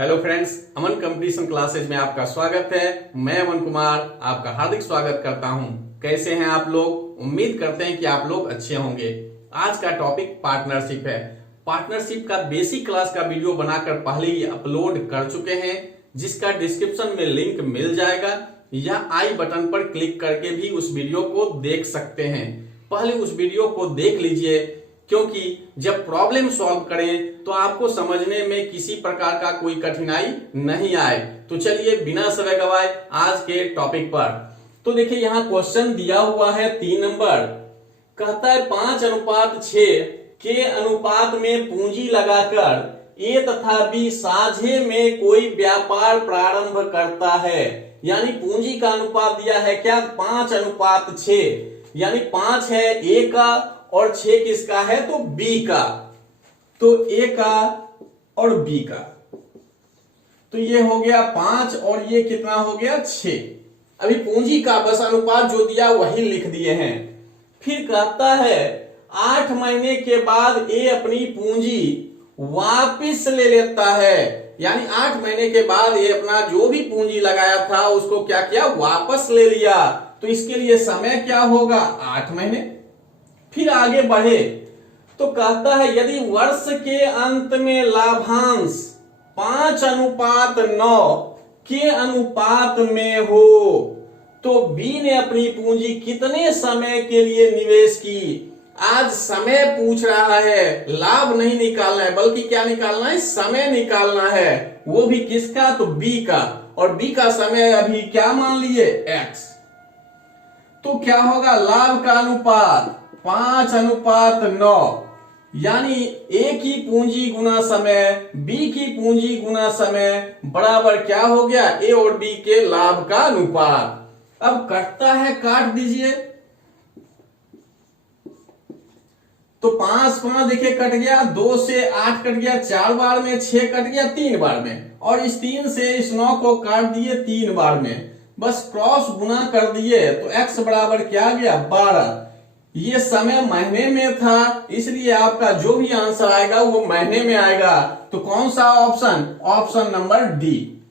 Hello friends, अमन competition classes में आपका स्वागत है। मैं अमन कुमार आपका हार्दिक स्वागत करता हूं। कैसे हैं आप लोग? उम्मीद करते हैं कि आप लोग अच्छे होंगे। आज का टॉपिक पार्टनरशिप है। पार्टनरशिप का बेसिक क्लास का वीडियो बनाकर पहले ही अपलोड कर चुके हैं, जिसका डिस्क्रिप्शन में लिंक मिल जाएगा या आई बटन पर क्लिक करके भी उस वीडियो को देख सकते हैं। पहले उस वीडियो को देख लीजिए, क्योंकि जब प्रॉब्लम सॉल्व करें तो आपको समझने में किसी प्रकार का कोई कठिनाई नहीं आए। तो चलिए बिना समय गवाए आज के टॉपिक पर। तो देखिए यहाँ क्वेश्चन दिया हुआ है 3 नंबर। कहता है 5:6 के अनुपात में पूंजी लगाकर ए तथा बी साझे में कोई व्यापार प्रारंभ करता है। यानी पूंजी का अनुपात दिया है क्या? 5:6, यानी 5 है ए का और 6 किसका है? तो बी का। तो ए का और बी का, तो ये हो गया 5 और ये कितना हो गया? 6। अभी पूंजी का बस अनुपात जो दिया वही लिख दिए हैं। फिर कहता है 8 महीने के बाद ए अपनी पूंजी वापिस ले लेता है। यानी 8 महीने के बाद ये अपना जो भी पूंजी लगाया था उसको क्या किया? वापस ले लिया। तो इसके लिए समय क्या होगा? 8 महीने। फिर आगे बढ़े तो कहता है यदि वर्ष के अंत में लाभांश 5:9 के अनुपात में हो तो बी ने अपनी पूंजी कितने समय के लिए निवेश की? आज समय पूछ रहा है, लाभ नहीं निकालना है बल्कि क्या निकालना है? समय निकालना है। वो भी किसका? तो बी का। और बी का समय अभी क्या मान लिए? x। तो क्या होगा? लाभ का अनुपात 5:9, यानी ए की पूंजी गुना समय, बी की पूंजी गुना समय बराबर क्या हो गया? ए और बी के लाभ का अनुपात। अब कटता है, काट दीजिए। तो 5 देखिए कट गया, 2 से 8 कट गया 4 बार में, 6 कट गया 3 बार में, और इस 3 से इस 9 को काट दिए 3 बार में। बस क्रॉस गुना कर दिए तो x बराबर क्या आ गया? 12। ये समय महीने में था, इसलिए आपका जो भी आंसर आएगा वो महीने में आएगा। तो कौन सा option? Option number D.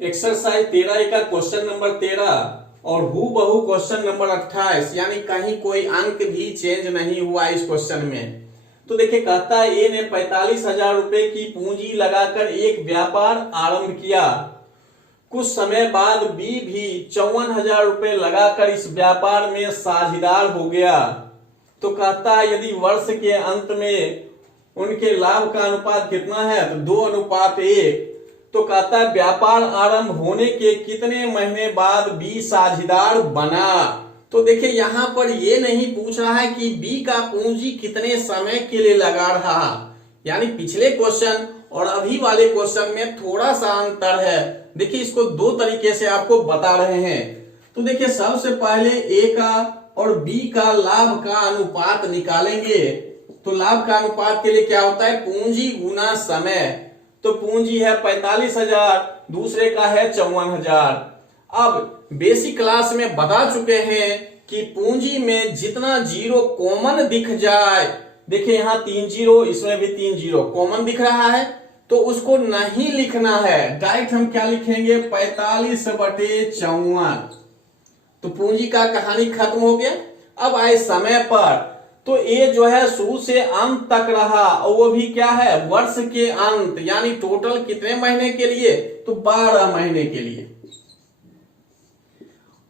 Exercise 13 का क्वेश्चन नंबर 13 और हूबहू क्वेश्चन नंबर 28, यानी कहीं कोई अंक भी चेंज नहीं हुआ इस क्वेश्चन में। तो देखिए कहता है ए ने 45,000 रुपए की पूंजी लगाकर एक व्यापार आरंभ किया। कुछ समय बाद बी भी 54,000 रुपए लगाकर इस व्यापार में साझेदार हो गया। तो कहता है यदि वर्ष के अंत में उनके लाभ का अनुपात कितना है? तो 2:1। तो कहता है व्यापार आरंभ होने के कितने महीने बाद बी साझेदार बना? तो देखिए यहां पर ये नहीं पूछ रहा है कि बी का पूंजी कितने समय के लिए लगा रहा, यानी पिछले क्वेश्चन और अभी वाले क्वेश्चन में थोड़ा सा अंतर है। देखिए इसको 2 तरीके से आपको बता रहे हैं। तो देखिए सबसे पहले ए का और बी का लाभ का अनुपात निकालेंगे। तो लाभ का अनुपात के लिए क्या होता है? पूंजी गुना समय। तो पूंजी है 45,000, दूसरे का है 54,000। अब बेसिक क्लास में बता चुके हैं कि पूंजी में जितना जीरो कॉमन दिख जाए, देखिए यहाँ 3 जीरो, इसमें भी 3 जीरो कॉमन दिख रहा है, तो उसको नहीं लिखना है। डायरेक्ट हम क्या लिखेंगे? 45/54। तो पूंजी का कहानी खत्म हो गया। अब आए समय पर, तो ए जो है शुरू से अंत तक रहा, और वो भी क्या है? वर्ष के अंत, यानी टोटल कितने महीने के लिए? तो 12 महीने के लिए।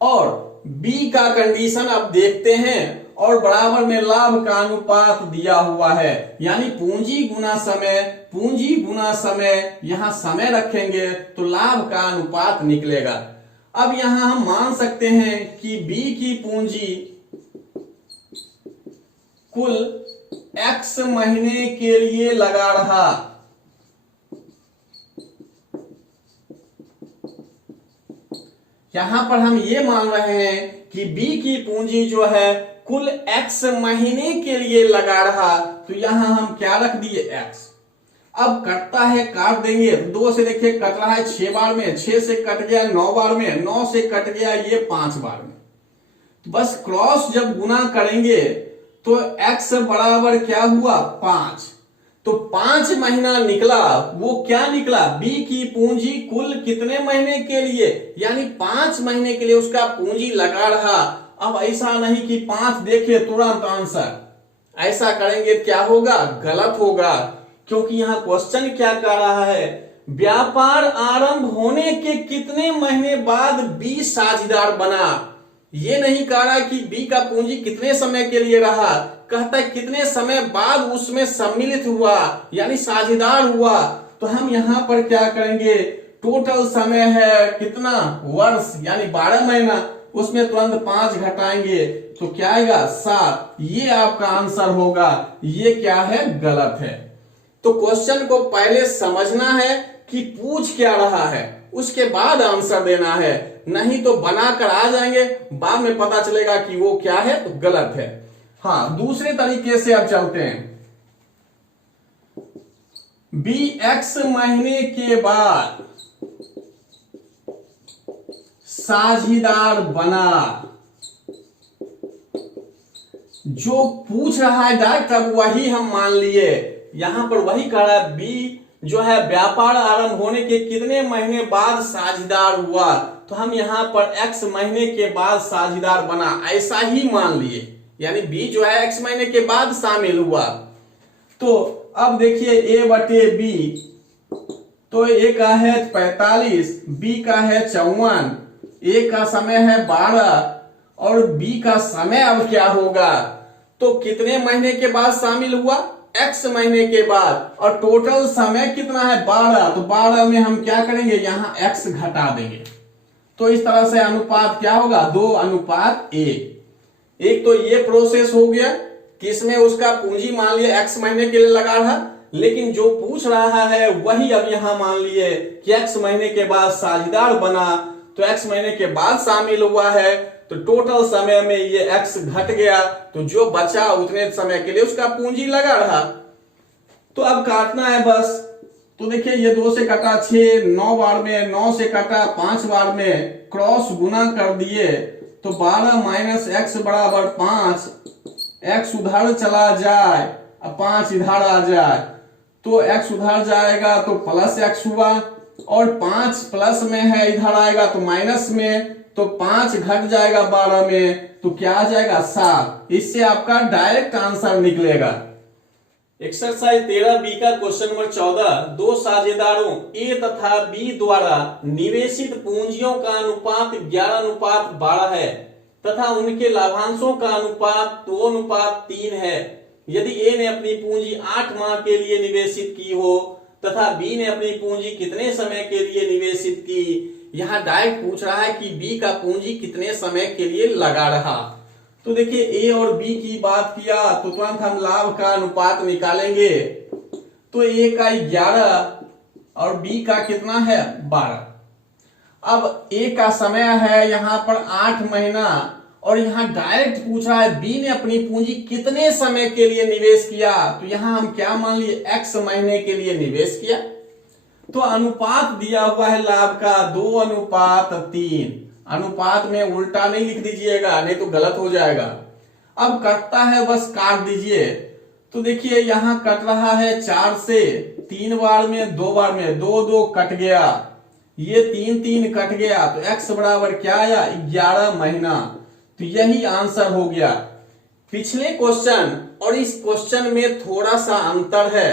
और बी का कंडीशन अब देखते हैं, और बराबर में लाभ का अनुपात दिया हुआ है, यानी पूंजी गुना समय, पूंजी गुना समय, यहां समय रखेंगे तो लाभ का अनुपात निकलेगा। अब यहां हम मान सकते हैं कि बी की पूंजी कुल x महीने के लिए लगा रहा। यहां पर हम ये मान रहे हैं कि बी की पूंजी जो है कुल x महीने के लिए लगा रहा। तो यहां हम क्या रख दिए? x। अब कटता है, काट देंगे। 2 से देखिए कट रहा है 6 बार में, 6 से कट गया 9 बार में, 9 से कट गया ये 5 बार में। तो बस क्रॉस जब गुना करेंगे तो x बराबर क्या हुआ? 5। तो 5 महीना निकला, वो क्या निकला, बी की पूंजी कुल कितने महीने के लिए, यानी 5 महीने के लिए उसका पूंजी लगा रहा। अब ऐसा नहीं कि 5 देखे तुरंत आंसर, ऐसा करेंगे क्या होगा, गलत होगा, क्योंकि यहां क्वेश्चन क्या कर रहा है, व्यापार आरंभ होने के कितने महीने बाद बी साझेदार बना। ये नहीं कह रहा कि बी का पूंजी कितने समय के लिए रहा, कहता है कितने समय बाद उसमें सम्मिलित हुआ यानी साझेदार हुआ। तो हम यहां पर क्या करेंगे, टोटल समय है कितना, वर्ष यानी 12 महीना, उसमें तुरंत 5 घटाएंगे तो क्या आएगा 7। ये आपका आंसर होगा। ये क्या है, गलत है। तो क्वेश्चन को पहले समझना है कि पूछ क्या रहा है, उसके बाद आंसर देना है, नहीं तो बनाकर आ जाएंगे, बाद में पता चलेगा कि वो क्या है, तो गलत है। हाँ, दूसरे तरीके से अब चलते हैं। बी एक्स महीने के बाद साझेदार बना, जो पूछ रहा है डायरेक्ट अब वही हम मान लिए। यहां पर वही कह रहा है बी जो है व्यापार आरंभ होने के कितने महीने बाद साझेदार हुआ, तो हम यहां पर एक्स महीने के बाद साझेदार बना ऐसा ही मान लिए, यानी बी जो है एक्स महीने के बाद शामिल हुआ। तो अब देखिए ए बटे बी, तो ए का है 45, बी का है 54, ए का समय है 12 और बी का समय अब क्या होगा, तो कितने महीने के बाद शामिल हुआ, एक्स महीने के बाद, और टोटल समय कितना है 12, तो 12 में हम क्या करेंगे, यहां एक्स घटा देंगे। तो इस तरह से अनुपात क्या होगा, 2:1। एक तो ये प्रोसेस हो गया कि इसमें उसका पूंजी मान लिया एक्स महीने के लिए लगा रहा, लेकिन जो पूछ रहा है वही अब यहां मान लिए कि एक्स महीने के बाद साझेदार बना, तो एक्स महीने के बाद शामिल हुआ है, तो टोटल समय में ये एक्स घट गया, तो जो बचा उतने समय के लिए उसका पूंजी लगा रहा। तो अब काटना है बस। तो देखिए ये 2 से कटा 6, 9 बार में, 9 से कटा 5 बार में, क्रॉस गुना कर दिए तो 12 माइनस एक्स बराबर 5, एक्स उधर चला जाए अब 5 इधर आ जाए, तो एक्स उधर जाएगा तो प्लस एक्स हुआ, और 5 प्लस में है इधर आएगा तो माइनस में, तो 5 घट जाएगा 12 में, तो क्या आ जाएगा 7। इससे आपका डायरेक्ट आंसर निकलेगा। एक्सरसाइज 13B का क्वेश्चन नंबर 14, 2 साझेदारों ए तथा बी द्वारा निवेशित पूंजियों का अनुपात 11:12 है तथा उनके लाभांशों का अनुपात 2:3 है। यदि ए ने अपनी पूंजी 8 माह के लिए निवेशित की हो तथा बी ने अपनी पूंजी कितने समय के लिए निवेशित की, यहां डायरेक्ट पूछ रहा है कि बी का पूंजी कितने समय के लिए लगा रहा। तो देखिए ए और बी की बात किया तो तुरंत हम लाभ का अनुपात निकालेंगे, तो ए का 11 और बी का कितना है 12। अब ए का समय है यहां पर 8 महीना, और यहां डायरेक्ट पूछ रहा है बी ने अपनी पूंजी कितने समय के लिए निवेश किया, तो यहां हम क्या मान लिए, एक्स महीने के लिए निवेश किया। तो अनुपात दिया हुआ है लाभ का 2:3। अनुपात में उल्टा नहीं लिख दीजिएगा, नहीं तो गलत हो जाएगा। अब कटता है बस काट दीजिए। तो देखिए यहां कट रहा है 4 से, 3 बार में, 2 बार में, 2 कट गया, ये 3 कट गया, तो x बराबर क्या आया 11 महीना। तो यही आंसर हो गया। पिछले क्वेश्चन और इस क्वेश्चन में थोड़ा सा अंतर है।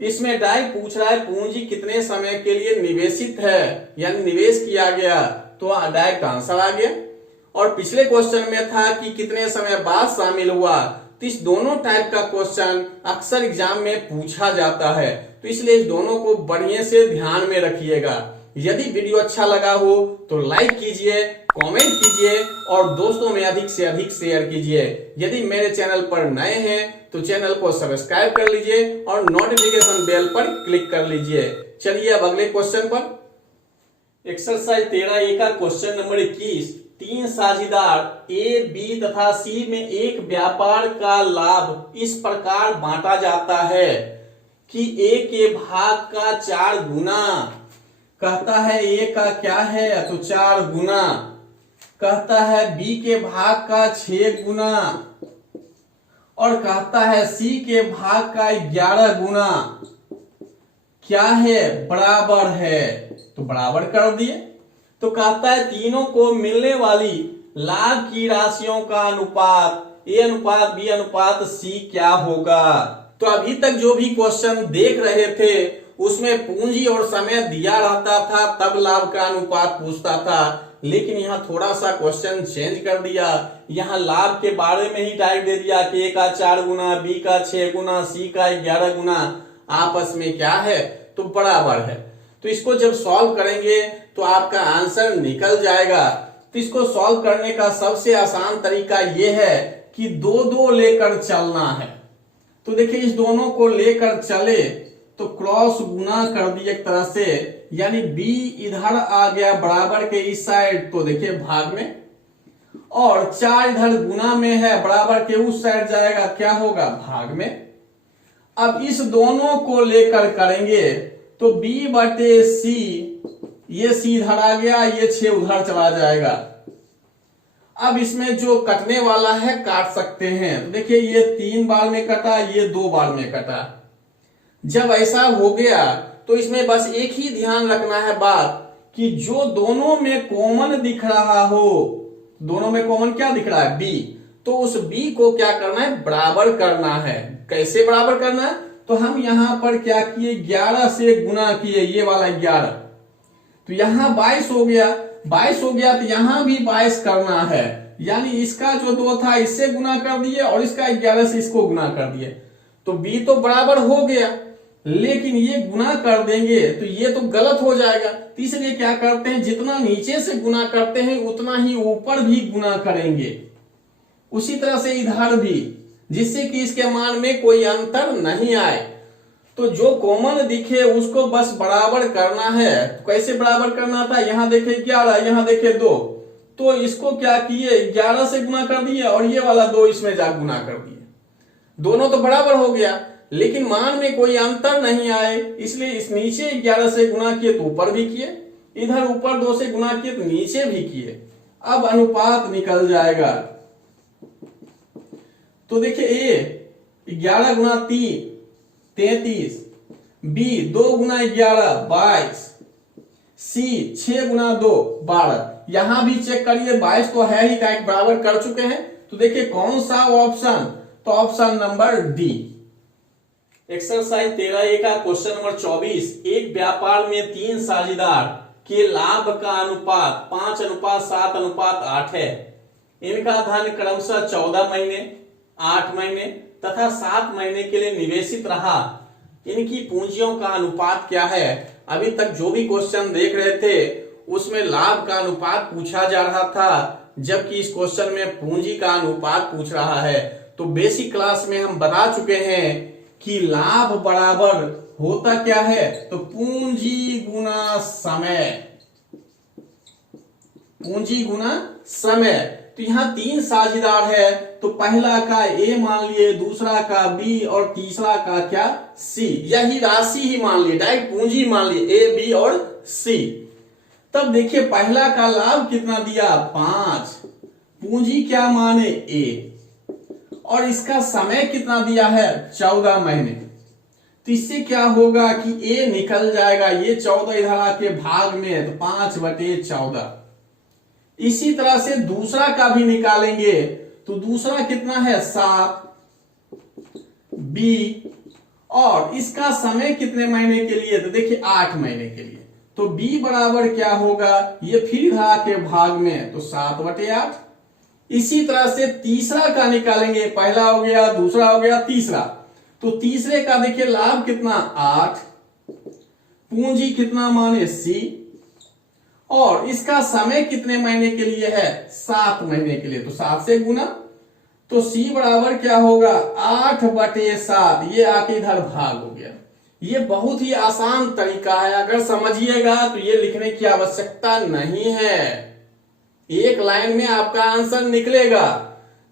इसमें डायरेक्ट पूछ रहा है पूंजी कितने समय के लिए निवेशित है, यानी निवेश किया गया, तो डायरेक्ट आंसर आ गया। और पिछले क्वेश्चन में था कि कितने समय बाद शामिल हुआ। तो इस दोनों टाइप का क्वेश्चन अक्सर एग्जाम में पूछा जाता है, तो इसलिए इस दोनों को बढ़िया से ध्यान में रखिएगा। यदि वीडियो अच्छा लगा हो तो लाइक कीजिए, कमेंट कीजिए और दोस्तों में अधिक से अधिक शेयर कीजिए। यदि मेरे चैनल पर नए हैं तो चैनल को सब्सक्राइब कर लीजिए और नोटिफिकेशन बेल पर क्लिक कर लीजिए। चलिए अब अगले क्वेश्चन पर। एक्सरसाइज 13A का क्वेश्चन नंबर 21, 3 साझेदार ए, बी तथा सी में एक व्यापार का लाभ इस प्रकार बांटा जाता है कि ए के भाग का 4 गुना। कहता है ए का क्या है, तो 4 गुना। कहता है बी के भाग का 6 गुना और कहता है सी के भाग का 11 गुना क्या है, बराबर है। तो बराबर कर दिए। तो कहता है तीनों को मिलने वाली लाभ की राशियों का अनुपात ए अनुपात बी अनुपात सी क्या होगा। तो अभी तक जो भी क्वेश्चन देख रहे थे उसमें पूंजी और समय दिया रहता था, तब लाभ का अनुपात पूछता था। लेकिन यहाँ थोड़ा सा क्वेश्चन चेंज कर दिया, यहाँ लाभ के बारे में ही डायरेक्ट दे दिया कि ए का 4 गुना, बी का 6 गुना, सी का 11 गुना आपस में क्या है, तो बराबर है। तो इसको जब सॉल्व करेंगे तो आपका आंसर निकल जाएगा। तो इसको सॉल्व करने का सबसे आसान तरीका यह है कि दो दो लेकर चलना है। तो देखिए इस दोनों को लेकर चले तो क्रॉस गुना कर दिए एक तरह से, यानी b इधर आ गया बराबर के इस साइड, तो देखिए भाग में, और 4 इधर गुना में है बराबर के उस साइड जाएगा, क्या होगा, भाग में। अब इस दोनों को लेकर करेंगे तो b बटे c, ये c इधर आ गया, ये 6 उधर चला जाएगा। अब इसमें जो कटने वाला है काट सकते हैं। तो देखिए ये 3 बार में कटा, ये 2 बार में कटा। जब ऐसा हो गया तो इसमें बस एक ही ध्यान रखना है बात कि जो दोनों में कॉमन दिख रहा हो, दोनों में कॉमन क्या दिख रहा है, b, तो उस b को क्या करना है, बराबर करना है। कैसे बराबर करना है, तो हम यहां पर क्या किए, 11 से गुना किए, ये वाला 11, तो यहां 22 हो गया, 22 हो गया तो यहां भी 22 करना है, यानी इसका जो 2 था इससे गुना कर दिए और इसका 11 से इसको गुना कर दिए। तो b तो बराबर हो गया, लेकिन ये गुना कर देंगे तो ये तो गलत हो जाएगा। तो इसलिए क्या करते हैं, जितना नीचे से गुना करते हैं उतना ही ऊपर भी गुना करेंगे, उसी तरह से इधर भी, जिससे कि इसके मान में कोई अंतर नहीं आए। तो जो कॉमन दिखे उसको बस बराबर करना है। तो कैसे बराबर करना था, यहां देखे 11, यहां देखे 2, तो इसको क्या किए, 11 से गुना कर दिए और ये वाला 2 इसमें जा गुना कर दिए। दोनों तो बराबर हो गया, लेकिन मान में कोई अंतर नहीं आए, इसलिए इस नीचे 11 से गुना किए तो ऊपर भी किए, इधर ऊपर 2 से गुना किए तो नीचे भी किए। अब अनुपात निकल जाएगा। तो देखिए ए 11 गुना 3 33, बी 2 गुना 11 22, सी 6 गुना 2 12। यहां भी चेक करिए 22 तो है ही, का एक बराबर कर चुके हैं। तो देखिए कौन सा ऑप्शन, तो option number D. Exercise 13A का क्वेश्चन नंबर 24, एक व्यापार में 3 साझेदार के लाभ का अनुपात 5:7:8 है। इनका धन क्रमशः 14 महीने, 8 महीने तथा 7 महीने के लिए निवेशित रहा। इनकी पूंजियों का अनुपात क्या है। अभी तक जो भी क्वेश्चन देख रहे थे उसमें लाभ का अनुपात पूछा जा रहा था, जबकि इस क्वेश्चन में पूंजी का अनुपात पूछ रहा है। तो बेसिक क्लास में हम बता चुके हैं कि लाभ बराबर होता क्या है, तो पूंजी गुना समय, पूंजी गुना समय। तो यहां 3 साझेदार है, तो पहला का ए मान लिए, दूसरा का बी और तीसरा का क्या, सी। यही राशि ही मान लिए, डायरेक्ट पूंजी मान लिए, ए बी और सी। तब देखिए पहला का लाभ कितना दिया, 5, पूंजी क्या माने, ए, और इसका समय कितना दिया है, 14 महीने। तो इससे क्या होगा कि ए निकल जाएगा, ये 14 इधर आके भाग में, तो 5/14। इसी तरह से दूसरा का भी निकालेंगे, तो दूसरा कितना है, 7, बी, और इसका समय कितने महीने के लिए, तो देखिए 8 महीने के लिए। तो बी बराबर क्या होगा, ये फिर इधर आके भाग में, तो 7/8। इसी तरह से तीसरा का निकालेंगे, पहला हो गया, दूसरा हो गया, तीसरा। तो तीसरे का देखिए लाभ कितना, 8, पूंजी कितना माने, सी, और इसका समय कितने महीने के लिए है, 7 महीने के लिए। तो 7 से गुना, तो सी बराबर क्या होगा, 8/7। ये आके इधर भाग हो गया। ये बहुत ही आसान तरीका है, अगर समझिएगा तो ये लिखने की आवश्यकता नहीं है, एक लाइन में आपका आंसर निकलेगा।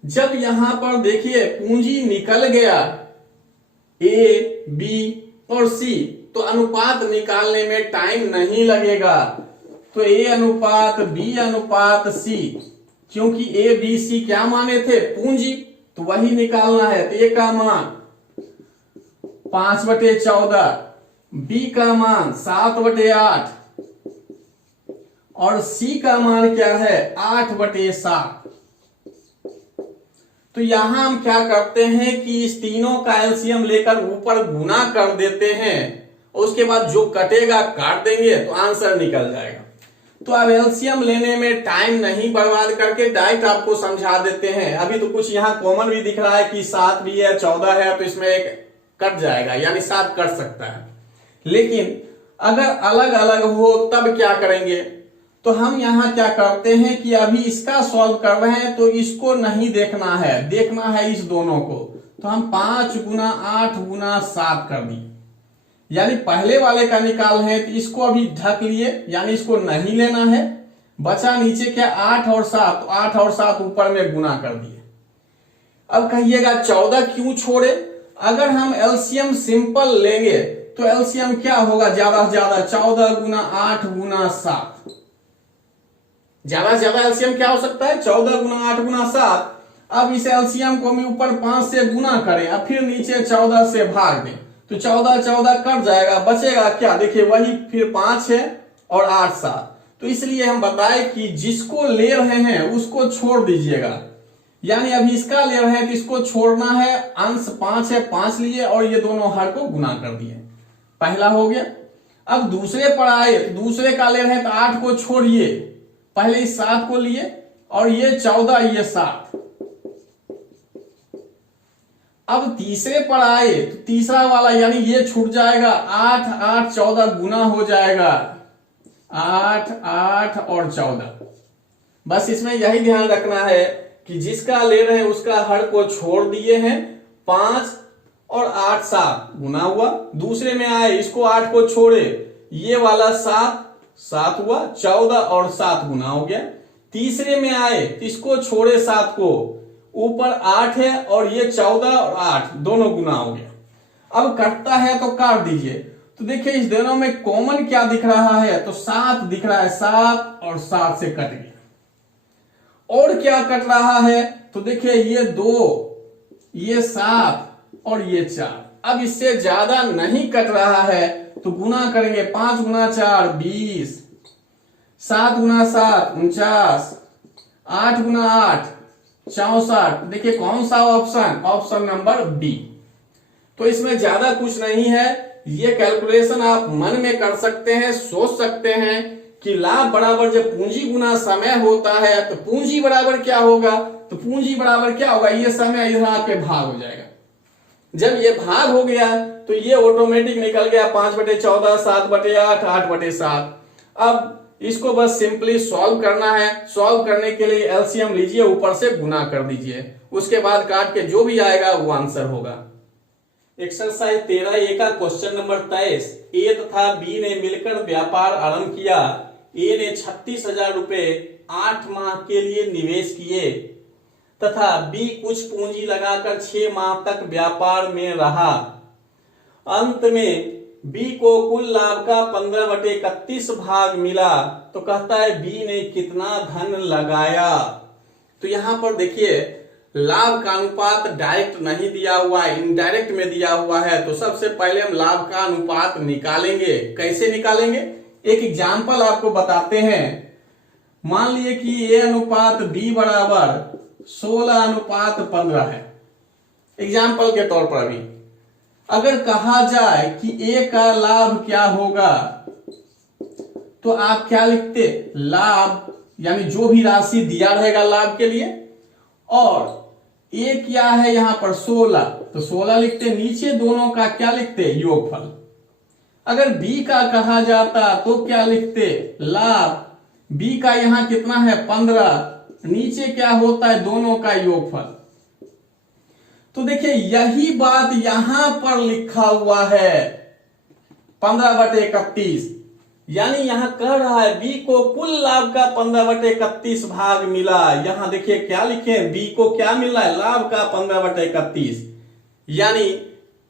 जब यहां पर देखिए पूंजी निकल गया, ए, बी और सी, तो अनुपात निकालने में टाइम नहीं लगेगा। तो ए अनुपात बी अनुपात सी, क्योंकि ए बी सी क्या माने थे, पूंजी, तो वही निकालना है। तो ए का मान 5/14, बी का मान 7/8 और सी का मान क्या है 8/7। तो यहां हम क्या करते हैं कि इस तीनों का एलसीएम लेकर ऊपर गुना कर देते हैं, उसके बाद जो कटेगा काट देंगे तो आंसर निकल जाएगा। तो अब एलसीएम लेने में टाइम नहीं बर्बाद करके डायरेक्ट आपको समझा देते हैं। अभी तो कुछ यहाँ कॉमन भी दिख रहा है कि 7 भी है 14 है, तो इसमें एक कट जाएगा यानी 7 कट सकता है। लेकिन अगर अलग अलग हो तब क्या करेंगे, तो हम यहाँ क्या करते हैं कि अभी इसका सॉल्व कर रहे हैं तो इसको नहीं देखना है, देखना है इस दोनों को। तो हम 5 गुना 8 गुना 7 कर दिए, यानी पहले वाले का निकाल है तो इसको अभी ढक लिए, यानी इसको नहीं लेना है। बचा नीचे क्या 8 और 7, तो 8 और 7 ऊपर में गुना कर दिए। अब कहिएगा 14 क्यों छोड़े। अगर हम एलसीएम सिंपल लेंगे तो एलसीएम क्या होगा, ज्यादा से ज्यादा 14 गुना 8 गुना 7, ज्यादा से ज्यादा एलसीएम क्या हो सकता है 14 गुना 8 गुना 7। अब इस एलसीएम को हम ऊपर 5 से गुना करें, अब फिर नीचे 14 से भाग दें, तो 14 14 कट जाएगा, बचेगा क्या, देखिए वही फिर 5 है और 8 7। तो इसलिए हम बताए कि जिसको ले रहे हैं उसको छोड़ दीजिएगा, यानी अभी इसका ले रहे हैं तो इसको छोड़ना है। अंश 5 है 5 लिए और ये दोनों हर को गुना कर दिए, पहला हो गया। अब दूसरे पर आए तो दूसरे का ले रहे हैं तो 8 को छोड़िए, पहले इस 7 को लिए और ये 14 ये 7। अब तीसरे पर आए तो तीसरा वाला यानी ये छूट जाएगा, 8 8 14 गुना हो जाएगा, 8 8 और 14। बस इसमें यही ध्यान रखना है कि जिसका ले रहे हैं उसका हर को छोड़ दिए हैं, 5 और 8 7 गुना हुआ। दूसरे में आए इसको 8 को छोड़े, ये वाला 7 7 हुआ, 14 और 7 गुना हो गया। तीसरे में आए इसको छोड़े 7 को, ऊपर 8 है और ये 14 और 8 दोनों गुना हो गया। अब कटता है तो काट दीजिए। तो देखिए इस दोनों में कॉमन क्या दिख रहा है, तो 7 दिख रहा है, 7 और 7 से कट गया। और क्या कट रहा है, तो देखिए ये 2 ये 7 और ये 4। अब इससे ज्यादा नहीं कट रहा है तो गुना करेंगे, 5 गुना 4 20, 7 गुना 7 49, 8 गुना 8 64। देखिए कौन सा ऑप्शन, ऑप्शन नंबर बी। तो इसमें ज्यादा कुछ नहीं है, ये कैलकुलेशन आप मन में कर सकते हैं, सोच सकते हैं कि लाभ बराबर जब पूंजी गुना समय होता है तो पूंजी बराबर क्या होगा, तो पूंजी बराबर क्या होगा, ये समय इधर आके भाग हो जाएगा। जब ये भाग हो गया तो ये ऑटोमेटिक निकल गया 5/14 7/8 8/7। अब इसको बस सिंपली सॉल्व करना है। सॉल्व करने के लिए एलसीएम लीजिए, ऊपर से गुना कर दीजिए, उसके बाद काट के जो भी आएगा वो आंसर होगा। एक्सरसाइज 13A का क्वेश्चन नंबर 23। ए तथा बी ने मिलकर व्यापार आरंभ किया। ए ने 36,000 रुपए 8 माह के लिए निवेश किए तथा बी कुछ पूंजी लगाकर 6 माह तक व्यापार में रहा। अंत में बी को कुल लाभ का 15/31 भाग मिला, तो कहता है बी ने कितना धन लगाया। तो यहां पर देखिए लाभ का अनुपात डायरेक्ट नहीं दिया हुआ है, इनडायरेक्ट में दिया हुआ है। तो सबसे पहले हम लाभ का अनुपात निकालेंगे। कैसे निकालेंगे, एक एग्जाम्पल आपको बताते हैं। मान लिए कि ए अनुपात बी बराबर 16:15 है, एग्जाम्पल के तौर पर। अभी अगर कहा जाए कि ए का लाभ क्या होगा, तो आप क्या लिखते, लाभ यानी जो भी राशि दिया रहेगा लाभ के लिए, और ए क्या है यहां पर 16, तो 16 लिखते, नीचे दोनों का क्या लिखते, योगफल। अगर बी का कहा जाता तो क्या लिखते, लाभ, बी का यहां कितना है 15, नीचे क्या होता है दोनों का योगफल। तो देखिए यही बात यहां पर लिखा हुआ है 15/31, यानी यहां कह रहा है बी को कुल लाभ का 15/31 भाग मिला। यहां देखिए क्या लिखे, बी को क्या मिल रहा है, लाभ का 15/31, यानी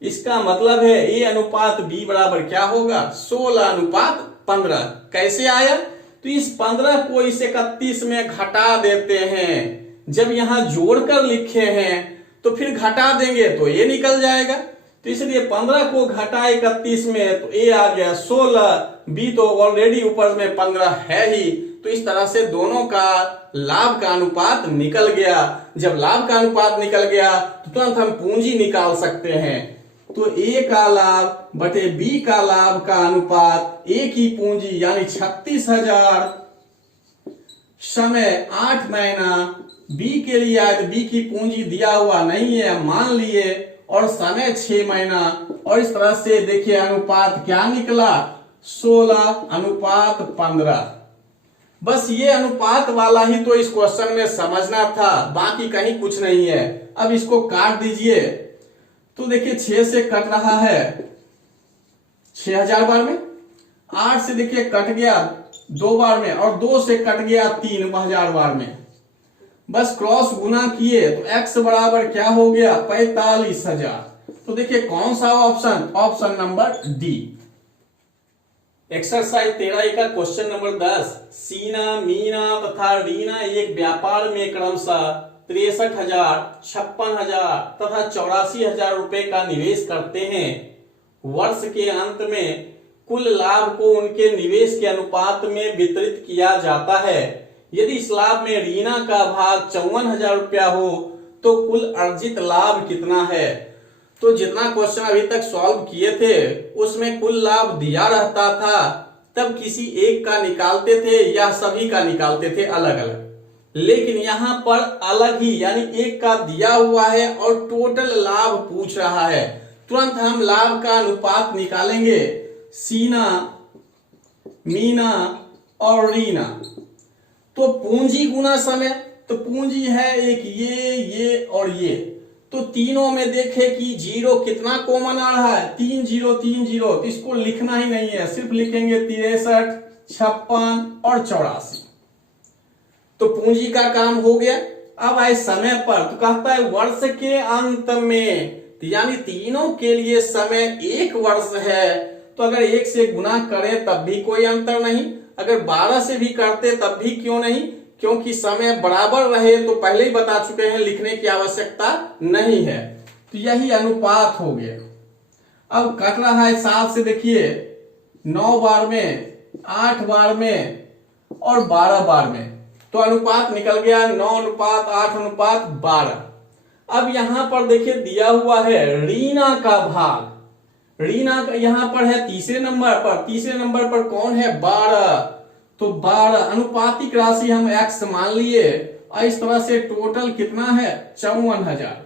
इसका मतलब है ए अनुपात बी बराबर क्या होगा 16:15। कैसे आया, तो इस 15 को इस 31 में घटा देते हैं। जब यहां जोड़कर लिखे हैं तो तो फिर घटा देंगे तो ए निकल जाएगा। तो इसलिए 15 को घटा 31 में तो ए आ गया 16, बी तो ऑलरेडी ऊपर में 15 है ही। तो इस तरह से दोनों का लाभ का अनुपात निकल गया। जब लाभ का अनुपात निकल गया तो तुरंत हम पूंजी निकाल सकते हैं। तो ए का लाभ बटे बी का लाभ का अनुपात, ए की पूंजी यानी 36,000 समय 8 महीना, बी के लिए आए तो बी की पूंजी दिया हुआ नहीं है मान लिए, और समय 6 महीना, और इस तरह से देखिए अनुपात क्या निकला 16:15। बस ये अनुपात वाला ही तो इस क्वेश्चन में समझना था, बाकी कहीं कुछ नहीं है। अब इसको काट दीजिए तो देखिए 6 से कट रहा है 6,000 बार में, 8 से देखिए कट गया 2 बार में, और 2 से कट गया 3,000 बार में। बस क्रॉस गुना किए तो x बराबर क्या हो गया 45,000। तो देखिए कौन सा option, option number D. Exercise 13 का क्वेश्चन नंबर 10, सीना, मीना तथा रीना एक व्यापार में क्रमशः 63,000, 56,000 तथा 84,000 रुपए का निवेश करते हैं। वर्ष के अंत में कुल लाभ को उनके निवेश के अनुपात में वितरित किया जाता है। यदि इस लाभ में रीना का भाग 54,000 रुपया हो तो कुल अर्जित लाभ कितना है। तो जितना क्वेश्चन अभी तक सॉल्व किए थे उसमें कुल लाभ दिया रहता था, तब किसी एक का निकालते थे या सभी का निकालते थे अलग अलग, लेकिन यहां पर अलग ही यानी एक का दिया हुआ है और टोटल लाभ पूछ रहा है। तुरंत हम लाभ का अनुपात निकालेंगे, सीना, मीना और रीना। तो पूंजी गुना समय, तो पूंजी है एक ये और ये, तो तीनों में देखे कि जीरो कितना कॉमन आ रहा है 3 0 3 0, तो इसको लिखना ही नहीं है, सिर्फ लिखेंगे 63, 56 और 84। तो पूंजी का काम हो गया। अब आए समय पर, तो कहता है वर्ष के अंत में, तो यानी तीनों के लिए समय 1 वर्ष है। तो अगर 1 से गुना करें तब भी कोई अंतर नहीं, अगर 12 से भी करते तब भी क्यों नहीं, क्योंकि समय बराबर रहे तो पहले ही बता चुके हैं लिखने की आवश्यकता नहीं है। तो यही अनुपात हो गया। अब कट रहा है 7 से, देखिए 9 बार में, 8 बार में और 12 बार में, तो अनुपात निकल गया 9:8:12। अब यहां पर देखिए दिया हुआ है रीना का भाग, रीना का यहां पर है तीसरे नंबर पर, तीसरे नंबर पर कौन है 12, तो 12 अनुपातिक राशि हम x मान लिए, और इस तरह से टोटल कितना है 54,000।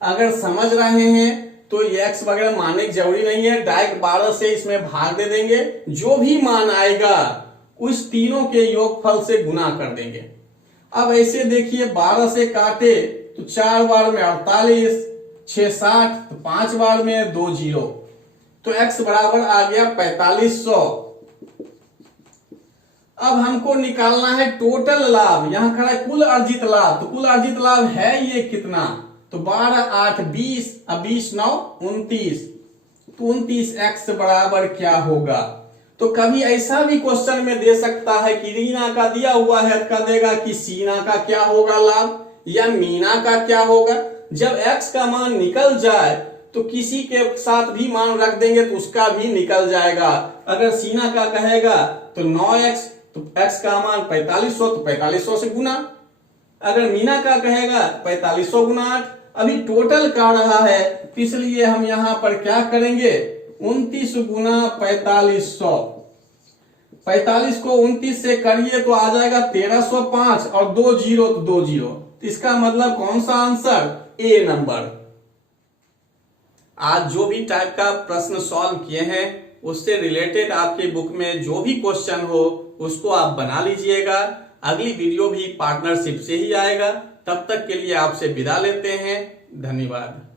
अगर समझ रहे हैं तो ये x वगैरह मानने की जरूरी नहीं है, डायरेक्ट 12 से इसमें भाग दे देंगे, जो भी मान आएगा उस तीनों के योगफल से गुना कर देंगे। अब ऐसे देखिए 12 से काटे तो 4 बार में 48, 6 60, तो 5 बार में 2 0, तो x बराबर आ गया 4500। अब हमको निकालना है टोटल लाभ, यहां खड़ा है कुल अर्जित लाभ, तो कुल अर्जित लाभ है ये कितना, तो 12 8 20, अब 20 9 29, तो 29x बराबर क्या होगा। तो कभी ऐसा भी क्वेश्चन में दे सकता है कि रीना का दिया हुआ है, कह देगा कि सीना का क्या होगा लाभ या मीना का क्या होगा। जब x का मान निकल जाए तो किसी के साथ भी मान रख देंगे तो उसका भी निकल जाएगा। अगर सीना का कहेगा तो 9x, तो x का मान 4500, तो 4500 से गुना। अगर मीना का कहेगा 4500 गुना 8, अभी टोटल का रहा है, इसलिए हम यहां पर क्या करेंगे 29 गुना 4500। 45 को 29 से करिए तो आ जाएगा 1305, और 2 0 तो 2 0, तो इसका मतलब कौन सा आंसर, ए नंबर। आज जो भी टाइप का प्रश्न सॉल्व किए हैं उससे रिलेटेड आपके बुक में जो भी क्वेश्चन हो उसको आप बना लीजिएगा। अगली वीडियो भी पार्टनरशिप से ही आएगा। तब तक के लिए आपसे विदा लेते हैं। धन्यवाद।